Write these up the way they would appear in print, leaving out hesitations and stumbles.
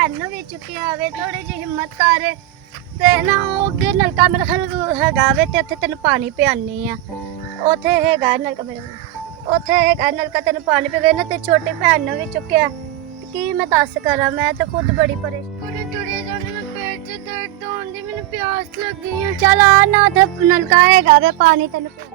ਭੈਣ ਨੂੰ ਵੀ ਚੁੱਕਿਆ ਆਵੇ, ਥੋੜੀ ਜਿਹੀ ਹਿੰਮਤ ਕਰ ਤੇ ਨਾ ਉਹ ਅੱਗੇ ਨਲਕਾ ਮੇਰੇ ਖਿਆਲ ਹੈਗਾ ਵੇ ਤੇ ਉੱਥੇ ਤੈਨੂੰ ਪਾਣੀ ਪਿਆਨੀ ਆ। ਉੱਥੇ ਹੈਗਾ ਨਲਕਾ ਮੇਰੇ ਕੋਲ, ਉੱਥੇ ਹੈਗਾ ਨਲਕਾ, ਤੈਨੂੰ ਪਾਣੀ ਪੀਵੇ ਨਾ ਤੇ ਛੋਟੀ ਭੈਣ ਨੂੰ ਵੀ ਚੁੱਕਿਆ। ਕੀ ਮੈਂ ਦੱਸ ਕਰਾਂ, ਮੈਂ ਤਾਂ ਖੁਦ ਬੜੀ ਪਰੇਸ਼ਾਨ। ਟੁਰੇ ਜਾਣੇ ਨਾਲ ਪੇਟ 'ਚ ਦਰਦ ਹੁੰਦੀ, ਮੈਨੂੰ ਪਿਆਸ ਲੱਗੀ ਹੈ। ਚੱਲ ਆ ਨਾ, ਉੱਥੇ ਨਲਕਾ ਹੈਗਾ ਵੇ, ਪਾਣੀ ਤੈਨੂੰ ਪਿਆ।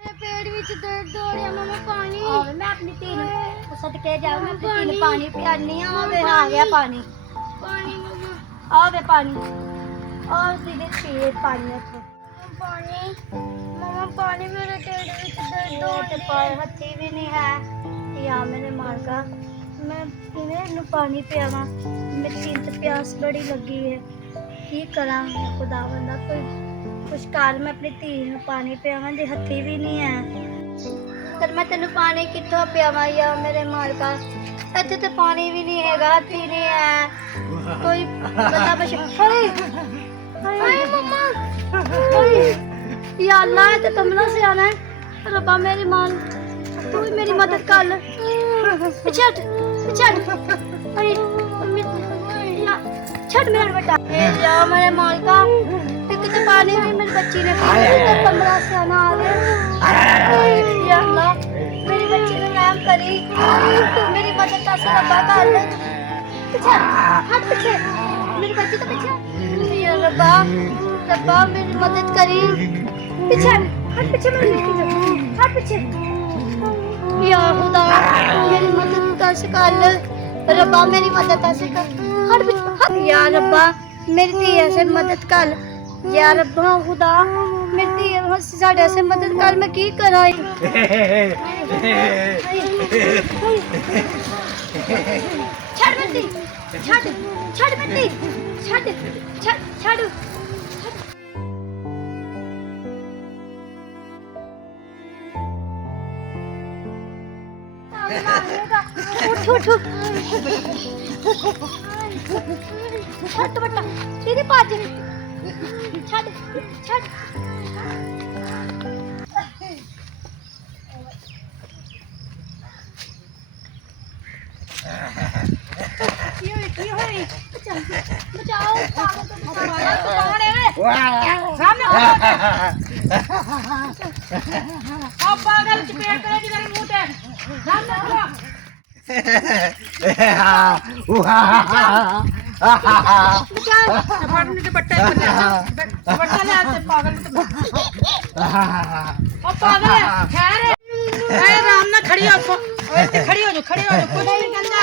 ਮੇਰੇ ਪੇਟ ਵਿੱਚ ਦਰਦ ਹੋ ਰਿਹਾ, ਮਮਾ ਪਾਣੀ। ਆਵੇ ਮੈਂ ਆਪਣੀ ਧੀ ਨੂੰ ਸਦਕੇ ਜਾਵਾਂ, ਮੈਂ ਆਪਣੀ ਧੀ ਨੂੰ ਪਾਣੀ ਪਿਆਨੀ ਆ। ਆਵੇ ਆ ਗਿਆ ਪਾਣੀ, ਪਾਣੀ ਮਮਾ, ਆਵੇ ਪਾਣੀ, ਆਹ ਦੀਦੀ ਪੀਏ ਪਾਣੀ ਉੱਥੋਂ। ਪਾਣੀ ਮਮਾ, ਪਾਣੀ। ਮੇਰੇ ਢਿੱਡ ਵਿੱਚ ਦਰਦ ਹੋ ਤੇ ਰਿਹਾ ਪਾਏ ਹੱਥੀ ਵੀ ਨਹੀਂ ਹੈ ਯਾ ਮੇਰੇ ਮਾਲਕਾ, ਮੈਂ ਕਿਵੇਂ ਇਹਨੂੰ ਪਾਣੀ ਪਿਆਵਾਂ? ਮੇਰੀ ਧੀ ਤੇ ਪਿਆਸ ਬੜੀ ਲੱਗੀ ਹੈ, ਕੀ ਕਰਾਂ ਖੁਦਾਵੰਦਾ? ਕੋਈ ਕੁਛ ਕਰ, ਮੈਂ ਆਪਣੀ ਧੀ ਨੂੰ ਪਾਣੀ ਪਿਆਵਾਂ ਦੀ ਹੱਥੀ ਵੀ ਨਹੀਂ ਹੈ। ਤੇ ਮੈਂ ਤੈਨੂੰ ਪਾਣੀ ਕਿੱਥੋਂ ਪਿਆਵਾਂ ਯਾ ਮੇਰੇ ਮਾਲਕਾ? ਇੱਥੇ ਤੇ ਪਾਣੀ ਵੀ ਨਹੀਂ ਹੈਗਾ, ਹੱਥੀ ਨਹੀਂ ਹੈ, ਕੋਈ ਬੰਦਾ ਬਸ਼। ਹਾਏ ਮਮਾ, ਹਾਏ ਯਾ ਅੱਲਾ, ਇਹ ਤੇ ਕਮਲਾ ਸਿਆਣਾ ਹੈ। ਰੱਬਾ ਮੇਰੀ ਮਾਲ, ਤੂੰ ਹੀ ਮੇਰੀ ਮਦਦ ਕਰ ਲੈ। ਪਿੱਛੇ ਹਟ, ਪਿੱਛੇ ਹਟ। ਹਾਏ ਯਾ ਛੱਡ ਮੇਰਾ ਬੇਟਾ। ਇਹ ਜਾ ਮੇਰੇ ਮਾਲਕਾ, ਇੱਕ ਤੇ ਪਾਣੀ ਵੀ ਮੇਰੀ ਬੱਚੀ ਨੇ ਪੀ ਲਿਆ, ਤੇ ਕਮਲਾ ਸਿਆਣਾ ਆ ਗਿਆ। ਯਾ ਅੱਲਾ, ਮੇਰੀ ਬੱਚੀ ਨੂੰ ਰਹਿਮ ਕਰੀ, ਤੂੰ ਮੇਰੀ ਮਦਦ ਕਰ, ਰੱਬਾ ਕਰ ਲੈ। ਪਿੱਛੇ ਹਟ, ਪਿੱਛੇ ਮੇਰੀ ਬੱਚੀ ਤੋਂ ਪਿੱਛੇ। ਯਾ ਰੱਬਾ, ਰੱਬਾ मेरी मदद करी, पीछे हट, पीछे मेरी बेटी, हट पीछे। या खुदा मेरी मदद कर, रब्बा मेरी मदद कर, हट पीछे हट। या रब्बा मेरी धी ऐसे मदद कर, या रब्बा खुदा मेरी धी साढ़े ऐसे मदद कर, मैं की करा? छड़ बेटी, छड़ छड़ बेटी, छड़ छड़ छड़। उठ उठ उठ बेटा, तेरी बात छड़ छड़। बचाओ, कौन है? सामने पागल चपेट करेगी तेरे मुंह पे, सामने खड़ा। पड़ने के बट्टे बट्टा ले आते पागल। ओ पागल है, खैर है राम ना, खड़ी हो, खड़ी हो जा, खड़ी हो जा, कुछ नहीं कहता,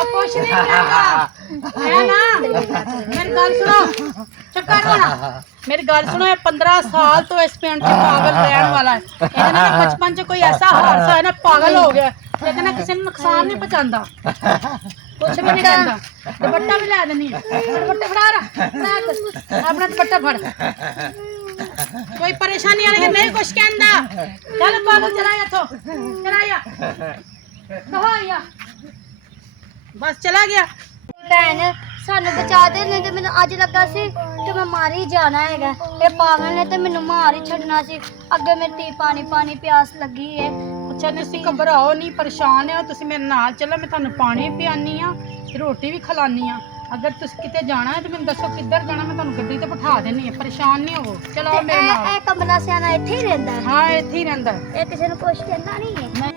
अब कुछ नहीं कहता है ना। मेरी गल सुनो, चुप कर ना, मेरी गल सुनो। ये 15 साल तो इस पिंड च पागल रहने वाला है। इन्हें ना बचपन च कोई ऐसा हादसा है ना, पागल हो गया, लेकिन ना किसी ने नुकसान नहीं पहुंचाता, कुछ भी नहीं कहता। दुपट्टा भी ला देनी, दुपट्टा फड़ा रहा, अपना दुपट्टा फड़, कोई परेशानी वाले नहीं कुछ कहता। चल पागल चलाया तो चलाया, कहाँ आया, बस चला गया। भैन सानू बचा दे, नहीं तो मैंने अज लगा सी कि मैं मार ही जाना है। ये पागल ने तो मैनू मार ही छड़ना सी। अगे मेरी धी पानी पानी प्यास लगी है। अच्छा तुसीं घबराओ नहीं, परेशान हो तुसीं मेरे नाल चलो, मैं तुहानू पानी पियानी आ, रोटी भी खिलानी आ। अगर तुसीं किते जाना है तो मैनू दसो किधर जाना, मैं तुहानू गड्डी ते बिठा देनी है, परेशान नहीं होवो। चलो मेरे नाल। ए कमला सियाना इत्थे ही रहिंदा है? हाँ इत्थे ही रहिंदा है। ये किसी नू कुछ कहंदा नहीं है?